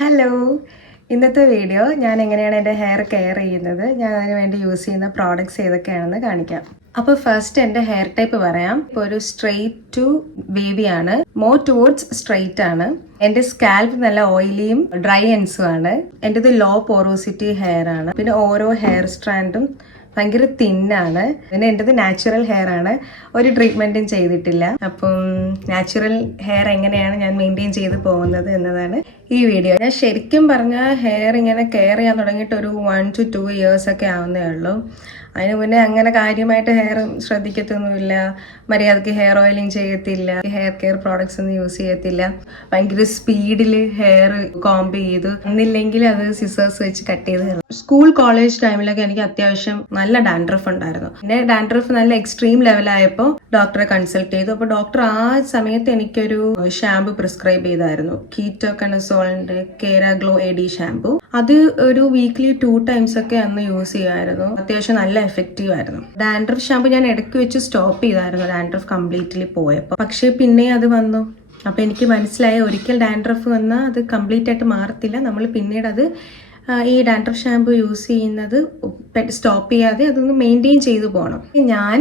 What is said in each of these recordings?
Hello, ഇന്നത്തെ video ഞാൻ എങ്ങനെയാണ് എൻ്റെ ഹെയർ കെയർ ചെയ്യുന്നത്, ഞാൻ അതിന് വേണ്ടി യൂസ് ചെയ്യുന്ന പ്രോഡക്ട്സ് ഏതൊക്കെയാണെന്ന് കാണിക്കാം. അപ്പോൾ ഫസ്റ്റ് എൻ്റെ ഹെയർ ടൈപ്പ് പറയാം. ഇപ്പോൾ ഒരു സ്ട്രെയിറ്റ് ടു വേവി ആണ്, മോർ ടുവേർഡ്സ് സ്ട്രെയിറ്റ് ആണ്. എൻ്റെ സ്കാൽപ്പ് നല്ല ഓയിലിയും ഡ്രൈ എൻഡ്സും ആണ്. എൻ്റെത് ലോ പോറോസിറ്റി ഹെയർ ആണ്. പിന്നെ ഓരോ ഹെയർ സ്ട്രാൻഡും ഭയങ്കര തിന്നാണ്. പിന്നെ എൻ്റെത് നാച്ചുറൽ ഹെയർ ആണ്, ഒരു ട്രീറ്റ്മെൻറ്റും ചെയ്തിട്ടില്ല. അപ്പം നാച്ചുറൽ ഹെയർ എങ്ങനെയാണ് ഞാൻ മെയിൻറ്റെയിൻ ചെയ്ത് പോകുന്നത് എന്നതാണ് ഈ വീഡിയോ. ഞാൻ ശരിക്കും പറഞ്ഞാൽ ഹെയർ ഇങ്ങനെ കെയർ ചെയ്യാൻ തുടങ്ങിയിട്ട് ഒരു 1 to 2 years ഒക്കെ ആവുന്നേ ഉള്ളൂ. അതിന് മുന്നേ അങ്ങനെ കാര്യമായിട്ട് ഹെയർ ശ്രദ്ധിക്കത്തൊന്നുമില്ല, മര്യാദക്ക് ഹെയർ ഓയിലിംഗ് ചെയ്യത്തില്ല, ഹെയർ കെയർ പ്രോഡക്ട്സ് ഒന്നും യൂസ് ചെയ്യത്തില്ല. ഭയങ്കര സ്പീഡിൽ ഹെയർ കോംബ് ചെയ്തു, ഒന്നില്ലെങ്കിൽ അത് സിസേഴ്സ് വെച്ച് കട്ട് ചെയ്ത്. സ്കൂൾ കോളേജ് ടൈമിലൊക്കെ എനിക്ക് അത്യാവശ്യം നല്ല ഡാൻഡ്രഫ് ഉണ്ടായിരുന്നു. പിന്നെ ഡാൻഡ്രഫ് നല്ല എക്സ്ട്രീം ലെവലായപ്പോൾ ഡോക്ടറെ കൺസൾട്ട് ചെയ്തു. അപ്പോൾ ഡോക്ടർ ആ സമയത്ത് എനിക്കൊരു ഷാമ്പു പ്രിസ്ക്രൈബ് ചെയ്തായിരുന്നു, കീറ്റോകണസോളിന്റെ കേര ഗ്ലോ AD ഷാമ്പു. അത് ഒരു വീക്ക്ലി 2 times ഒക്കെ അന്ന് യൂസ് ചെയ്യുമായിരുന്നു. അത്യാവശ്യം നല്ല എഫക്റ്റീവ് ആയിരുന്നു. ഡാൻഡ്രഫ് ഷാമ്പു ഞാൻ ഇടയ്ക്ക് വെച്ച് സ്റ്റോപ്പ് ചെയ്തായിരുന്നു ഡാൻഡ്രഫ് കംപ്ലീറ്റ്ലി പോയപ്പോൾ. പക്ഷേ പിന്നെ അത് വന്നു. അപ്പോൾ എനിക്ക് മനസ്സിലായി, ഒരിക്കൽ ഡാൻഡ്രഫ് വന്നാൽ അത് കംപ്ലീറ്റ് ആയിട്ട് മാറത്തില്ല. നമ്മൾ പിന്നീട് അത് ഈ ഡാൻഡ്രഫ് ഷാമ്പു യൂസ് ചെയ്യുന്നത് സ്റ്റോപ്പ് ചെയ്യാതെ അതൊന്ന് മെയിൻറ്റെയിൻ ചെയ്തു പോകണം. ഞാൻ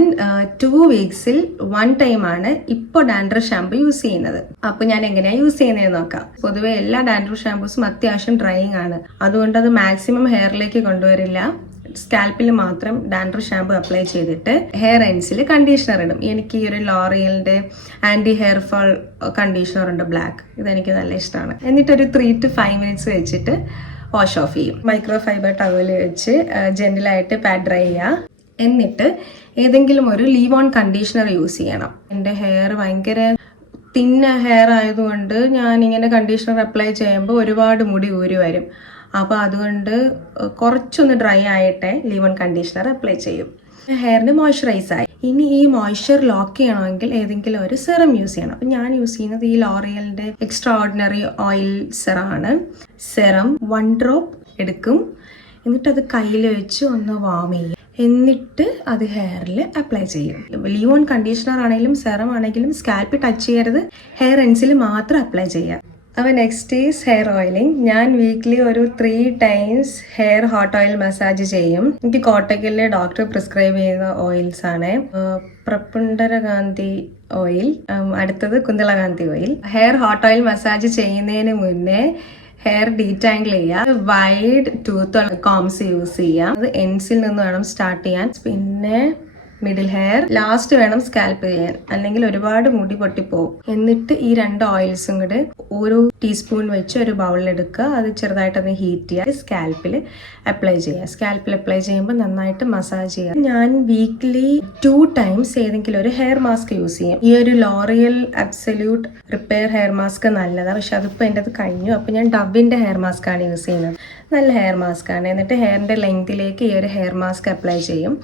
2 weeksൽ 1 time ആണ് ഇപ്പോൾ ഡാൻഡ്രഫ് ഷാമ്പു യൂസ് ചെയ്യുന്നത്. അപ്പോൾ ഞാൻ എങ്ങനെയാണ് യൂസ് ചെയ്യുന്നതെന്ന് നോക്കാം. പൊതുവെ എല്ലാ ഡാൻഡ്രഫ് ഷാമ്പൂസും അത്യാവശ്യം ഡ്രൈയിങ് ആണ്, അതുകൊണ്ട് അത് മാക്സിമം ഹെയറിലേക്ക് കൊണ്ടുവരില്ല. സ്കാൽപ്പിൽ മാത്രം ഡാൻഡ്രഫ് ഷാമ്പു അപ്ലൈ ചെയ്തിട്ട് ഹെയർ എൻഡ്സിൽ കണ്ടീഷണർ ഇടും. എനിക്ക് ഈ ഒരു ലോറിയലിന്റെ ആന്റി ഹെയർ ഫാൾ കണ്ടീഷണർ ഉണ്ട്, ബ്ലാക്ക്. ഇതെനിക്ക് നല്ല ഇഷ്ടമാണ്. എന്നിട്ടൊരു 3 to 5 minutes വെച്ചിട്ട് വാഷ് ഓഫ് ചെയ്യും. മൈക്രോ ഫൈബർ ടവൽ വെച്ച് ജെന്റിലായിട്ട് പാഡ് ഡ്രൈ ചെയ്യുക. എന്നിട്ട് ഏതെങ്കിലും ഒരു ലീവ് ഓൺ കണ്ടീഷണർ യൂസ് ചെയ്യണം. എൻ്റെ ഹെയർ ഭയങ്കര തിന്ന ഹെയർ ആയതുകൊണ്ട് ഞാൻ ഇങ്ങനെ കണ്ടീഷണർ അപ്ലൈ ചെയ്യുമ്പോൾ ഒരുപാട് മുടി ഊരി വരും. അപ്പോൾ അതുകൊണ്ട് കുറച്ചൊന്ന് ഡ്രൈ ആയിട്ടേ ലീവ് ഓൺ കണ്ടീഷണർ അപ്ലൈ ചെയ്യും. ഹെയറിന് മോയ്സ്ചറൈസ് ആയി. ഇനി ഈ മോയ്സ്ചർ ലോക്ക് ചെയ്യണമെങ്കിൽ ഏതെങ്കിലും ഒരു സെറം യൂസ് ചെയ്യണം. അപ്പം ഞാൻ യൂസ് ചെയ്യുന്നത് ഈ ലോറിയലിന്റെ എക്സ്ട്രാ ഓർഡിനറി ഓയിൽ സെറം ആണ്. സെറം 1 drop എടുക്കും, എന്നിട്ട് അത് കയ്യിൽ വെച്ച് ഒന്ന് വാം ചെയ്യും, എന്നിട്ട് അത് ഹെയറിൽ അപ്ലൈ ചെയ്യും. ലീവ് ഓൺ കണ്ടീഷണർ ആണെങ്കിലും സെറം ആണെങ്കിലും സ്കാൽപ്പ് ടച്ച് ചെയ്യരുത്, ഹെയർ എൻഡ്സിൽ മാത്രം അപ്ലൈ ചെയ്യാം. അപ്പോൾ നെക്സ്റ്റ് ഈസ് ഹെയർ ഓയിലിംഗ്. ഞാൻ വീക്ക്ലി ഒരു 3 times hair hot oil massage ചെയ്യും. എനിക്ക് കോട്ടക്കലിലെ ഡോക്ടർ പ്രിസ്ക്രൈബ് ചെയ്യുന്ന ഓയിൽസ് ആണ്. പ്രപുണ്ടരകാന്തി ഓയിൽ, അടുത്തത് Kunthalakanthi oil. Hair hot oil massage ചെയ്യുന്നതിന് മുന്നേ ഹെയർ ഡീറ്റാങ്കിൾ ചെയ്യുക. വൈഡ് ടൂത്ത് കോംസ് യൂസ് ചെയ്യാം. അത് എൻഡ്സിൽ നിന്ന് വേണം സ്റ്റാർട്ട് ചെയ്യാൻ. പിന്നെ മിഡിൽ ഹെയർ ലാസ്റ്റ് വേണം സ്കാൽപ്പ് ചെയ്യാൻ, അല്ലെങ്കിൽ ഒരുപാട് മുടി പൊട്ടിപ്പോവും. എന്നിട്ട് ഈ 2 ഓയിൽസും കൂടെ ഓരോ ടീസ്പൂൺ വെച്ച് ഒരു ബൗളിൽ എടുക്കുക. അത് ചെറുതായിട്ടൊന്ന് ഹീറ്റ് ചെയ്യുക, സ്കാൽപ്പിൽ അപ്ലൈ ചെയ്യുക. സ്കാൽപ്പിൽ അപ്ലൈ ചെയ്യുമ്പോൾ നന്നായിട്ട് മസാജ് ചെയ്യുക. ഞാൻ വീക്ക്ലി 2 times ഏതെങ്കിലും ഒരു ഹെയർ മാസ്ക് യൂസ് ചെയ്യും. ഈ ഒരു L'Oréal absolute repair hair mask നല്ലതാണ്, പക്ഷെ അതിപ്പോൾ എൻ്റെ അത് കഴിഞ്ഞു. അപ്പോൾ ഞാൻ ഡവിൻ്റെ ഹെയർ മാസ്ക് ആണ് യൂസ് ചെയ്യുന്നത്. നല്ല ഹെയർ മാസ്ക് ആണ്. എന്നിട്ട് ഹെയറിൻ്റെ ലെങ്തിലേക്ക് ഈ ഒരു ഹെയർ മാസ്ക് അപ്ലൈ ചെയ്യും.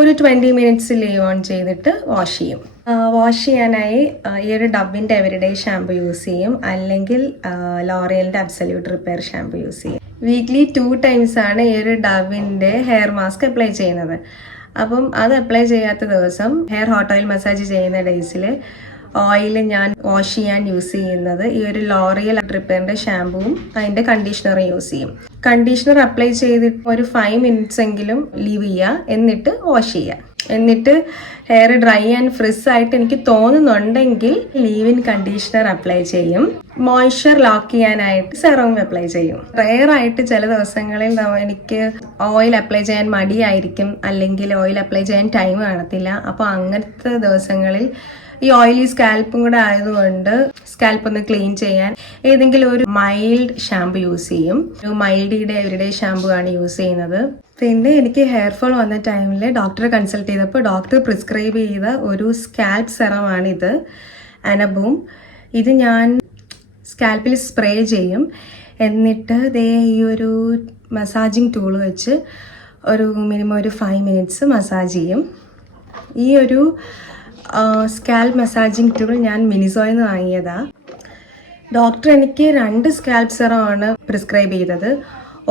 ഒരു 20 minutes ലീവ് ഓൺ ചെയ്തിട്ട് വാഷ് ചെയ്യും. വാഷ് ചെയ്യാനായി ഈ ഒരു ഡവിൻ്റെ എവരിഡേ ഷാമ്പു യൂസ് ചെയ്യും, അല്ലെങ്കിൽ ലോറിയലിൻ്റെ അബ്സല്യൂട്ട് റിപ്പയർ ഷാമ്പു യൂസ് ചെയ്യും. വീക്ക്ലി 2 times ആണ് ഈ ഒരു ഡവിൻ്റെ ഹെയർ മാസ്ക് അപ്ലൈ ചെയ്യുന്നത്. അപ്പം അത് അപ്ലൈ ചെയ്യാത്ത ദിവസം ഹെയർ ഹോട്ട് ഓയിൽ മസാജ് ചെയ്യുന്ന ഡേയ്സിൽ ഓയിൽ ഞാൻ വാഷ് ചെയ്യാൻ യൂസ് ചെയ്യുന്നത് ഈ ഒരു ലോറിയൽ റിപ്പയറിന്റെ ഷാമ്പുവും അതിന്റെ കണ്ടീഷണറും യൂസ് ചെയ്യും. കണ്ടീഷണർ അപ്ലൈ ചെയ്തിട്ട് ഒരു 5 minutes എങ്കിലും ലീവ് ചെയ്യുക, എന്നിട്ട് വാഷ് ചെയ്യുക. എന്നിട്ട് ഹെയർ ഡ്രൈ ആൻഡ് ഫ്രിസ് ആയിട്ട് എനിക്ക് തോന്നുന്നുണ്ടെങ്കിൽ ലീവ് ഇൻ കണ്ടീഷണർ അപ്ലൈ ചെയ്യും. മോയ്സ്ചർ ലോക്ക് ചെയ്യാനായിട്ട് സെറവും അപ്ലൈ ചെയ്യും. റെയർ ആയിട്ട് ചില ദിവസങ്ങളിൽ എനിക്ക് ഓയിൽ അപ്ലൈ ചെയ്യാൻ മടിയായിരിക്കും, അല്ലെങ്കിൽ ഓയിൽ അപ്ലൈ ചെയ്യാൻ ടൈം കാണത്തില്ല. അപ്പോൾ അങ്ങനത്തെ ദിവസങ്ങളിൽ ഈ ഓയിലി സ്കാൽപ്പും കൂടെ ആയതുകൊണ്ട് സ്കാൽപ്പ് ഒന്ന് ക്ലീൻ ചെയ്യാൻ ഏതെങ്കിലും ഒരു മൈൽഡ് ഷാമ്പു യൂസ് ചെയ്യും. ഒരു മൈൽഡിയുടെ എവരിഡേ ഷാമ്പു ആണ് യൂസ് ചെയ്യുന്നത്. പിന്നെ എനിക്ക് ഹെയർ ഫോൾ വന്ന ടൈമിൽ ഡോക്ടറെ കൺസൾട്ട് ചെയ്തപ്പോൾ ഡോക്ടർ പ്രിസ്ക്രൈബ് ചെയ്ത ഒരു സ്കാൽപ്പ് സെറമാണിത്, അനബൂം. ഇത് ഞാൻ സ്കാൽപ്പിൽ സ്പ്രേ ചെയ്യും, എന്നിട്ട് ഈ ഒരു മസാജിങ് ടൂൾ വെച്ച് ഒരു മിനിമം ഒരു 5 minutes മസാജ് ചെയ്യും. ഈ ഒരു സ്കാൽപ്പ് മസാജിങ് ടൂൾ ഞാൻ മിനിസോയിൽ നിന്ന് വാങ്ങിയതാണ്. ഡോക്ടർ എനിക്ക് 2 സ്കാൽപ്പ് സെറമാണ് പ്രിസ്ക്രൈബ് ചെയ്തത്.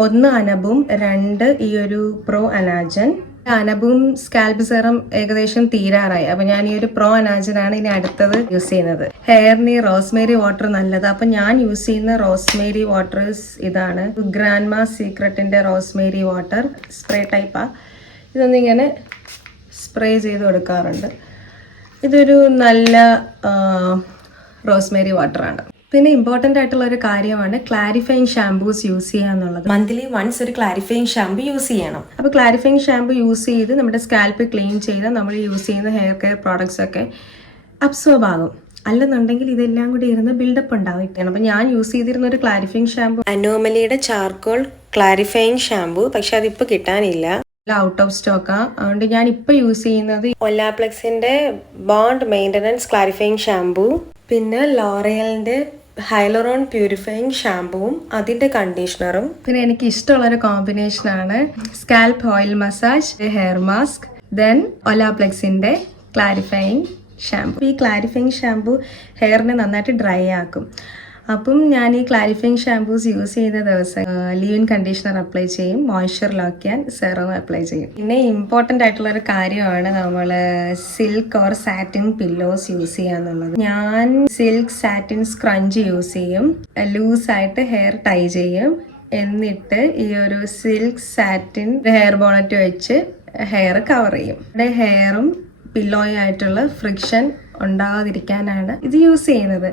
1 അനബും, 2 ഈ ഒരു പ്രോ അനാജൻ. അനബും സ്കാൽപ് സെറം ഏകദേശം തീരാറായി. അപ്പൊ ഞാൻ ഈ ഒരു പ്രോ അനാജനാണ് ഇനി അടുത്തത് യൂസ് ചെയ്യുന്നത്. ഹെയറിന് റോസ്മേരി വാട്ടർ നല്ലത്. അപ്പൊ ഞാൻ യൂസ് ചെയ്യുന്ന റോസ്മേരി വാട്ടർ ഇതാണ്, ഗ്രാൻഡ്മാ സീക്രട്ടിന്റെ റോസ്മേരി വാട്ടർ സ്പ്രേ ടൈപ്പാ. ഇതൊന്നിങ്ങനെ സ്പ്രേ ചെയ്ത് കൊടുക്കാറുണ്ട്. ഇതൊരു നല്ല റോസ്മേരി വാട്ടറാണ്. പിന്നെ ഇമ്പോർട്ടൻ്റ് ആയിട്ടുള്ള ഒരു കാര്യമാണ് ക്ലാരിഫൈങ് ഷാംപൂസ് യൂസ് ചെയ്യുക എന്നുള്ളത്. മന്ത്ലി വൺസ് ഒരു ക്ലാരിഫൈങ് ഷാമ്പു യൂസ് ചെയ്യണം. അപ്പോൾ ക്ലാരിഫൈങ് ഷാമ്പു യൂസ് ചെയ്ത് നമ്മുടെ സ്കാൽപ്പ് ക്ലീൻ ചെയ്ത് നമ്മൾ യൂസ് ചെയ്യുന്ന ഹെയർ കെയർ പ്രോഡക്ട്സ് ഒക്കെ അബ്സോർബ് ആകും. അല്ലെന്നുണ്ടെങ്കിൽ ഇതെല്ലാം കൂടി ഇരുന്ന് ബിൽഡപ്പ് ഉണ്ടാവും. അപ്പം ഞാൻ യൂസ് ചെയ്തിരുന്ന ഒരു ക്ലാരിഫൈങ് ഷാമ്പു അനോമലിയുടെ ചാർക്കോൾ ക്ലാരിഫൈങ് ഷാമ്പു, പക്ഷെ അതിപ്പോൾ കിട്ടാനില്ല, ഔട്ട് ഓഫ് സ്റ്റോക്കാ. അതുകൊണ്ട് ഞാൻ ഇപ്പോൾ യൂസ് ചെയ്യുന്നത് ഒലാപ്ലെക്സിന്റെ ബോണ്ട് മെയിൻ്റനൻസ് ക്ലാരിഫൈങ് ഷാമ്പു, പിന്നെ ലോറിയലിന്റെ ഹൈലറോൺ പ്യൂരിഫൈങ് ഷാമ്പുവും അതിന്റെ കണ്ടീഷണറും. പിന്നെ എനിക്ക് ഇഷ്ടമുള്ളൊരു കോമ്പിനേഷനാണ് scalp oil massage hair mask, then ഒലാപ്ലെക്സിന്റെ ക്ലാരിഫൈങ് ഷാമ്പു. ഈ ക്ലാരിഫൈങ് ഷാമ്പു ഹെയറിനെ നന്നായിട്ട് ഡ്രൈ ആക്കും. അപ്പം ഞാൻ ഈ ക്ലാരിഫൈങ് ഷാമ്പൂസ് യൂസ് ചെയ്യുന്ന ദിവസം ലീവ്-ഇൻ കണ്ടീഷണർ അപ്ലൈ ചെയ്യും, മോയ്സ്ചർ ലോക്ക് ചെയ്യാൻ സെറം അപ്ലൈ ചെയ്യും. പിന്നെ ഇമ്പോർട്ടൻ്റ് ആയിട്ടുള്ള ഒരു കാര്യമാണ് നമ്മൾ silk or satin pillows use ചെയ്യാന്നുള്ളത്. ഞാൻ സിൽക്ക് സാറ്റിൻ സ്ക്രഞ്ച് യൂസ് ചെയ്യും, ലൂസായിട്ട് ഹെയർ ടൈ ചെയ്യും, എന്നിട്ട് ഈ ഒരു സിൽക്ക് സാറ്റിൻ ഹെയർ ബോണറ്റ് വെച്ച് ഹെയർ കവർ ചെയ്യും. ഇവിടെ ഹെയറും പില്ലോയായിട്ടുള്ള ഫ്രിക്ഷൻ ഉണ്ടാകാതിരിക്കാനാണ് ഇത് യൂസ് ചെയ്യുന്നത്.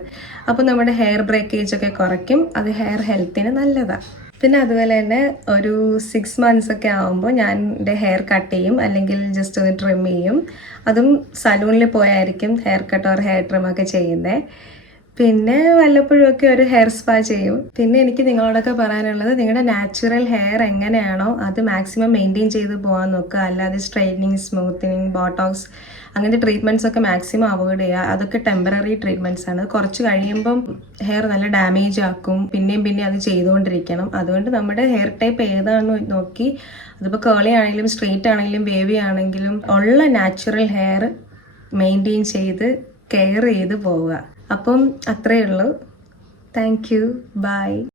അപ്പോൾ നമ്മുടെ ഹെയർ ബ്രേക്കേജ് ഒക്കെ കുറയ്ക്കും, അത് ഹെയർ ഹെൽത്തിന് നല്ലതാണ്. പിന്നെ അതുപോലെ തന്നെ ഒരു 6 months ഒക്കെ ആകുമ്പോൾ ഞാൻ എൻ്റെ ഹെയർ കട്ട് ചെയ്യും, അല്ലെങ്കിൽ ജസ്റ്റ് ഒന്ന് ട്രിം ചെയ്യും. അതും സലൂണിൽ പോയായിരിക്കും hair cut or hair trim ഒക്കെ ചെയ്യുന്നത്. പിന്നെ വല്ലപ്പോഴും ഒക്കെ ഒരു ഹെയർ സ്പാ ചെയ്യും. പിന്നെ എനിക്ക് നിങ്ങളോടൊക്കെ പറയാനുള്ളത്, നിങ്ങളുടെ നാച്ചുറൽ ഹെയർ എങ്ങനെയാണോ അത് മാക്സിമം മെയിൻറ്റെയിൻ ചെയ്ത് പോകാൻ നോക്കുക. അല്ലാതെ സ്ട്രെയിറ്റനിങ്, സ്മൂത്തനിങ്, ബോട്ടോക്സ് അങ്ങനത്തെ ട്രീറ്റ്മെൻറ്റ്സ് ഒക്കെ മാക്സിമം അവോയ്ഡ് ചെയ്യുക. അതൊക്കെ ടെമ്പററി ട്രീറ്റ്മെൻറ്റ്സ് ആണ്. കുറച്ച് കഴിയുമ്പം ഹെയർ നല്ല ഡാമേജ് ആക്കും, പിന്നെയും അത് ചെയ്തുകൊണ്ടിരിക്കണം. അതുകൊണ്ട് നമ്മുടെ ഹെയർ ടൈപ്പ് ഏതാണെന്ന് നോക്കി, അതിപ്പോൾ കേളി ആണെങ്കിലും സ്ട്രെയിറ്റ് ആണെങ്കിലും വേവി ആണെങ്കിലും ഉള്ള നാച്ചുറൽ ഹെയർ മെയിൻറ്റെയിൻ ചെയ്ത് കെയർ ചെയ്ത് പോവുക. അപ്പം അത്രയേ ഉള്ളൂ. Thank you. ബൈ.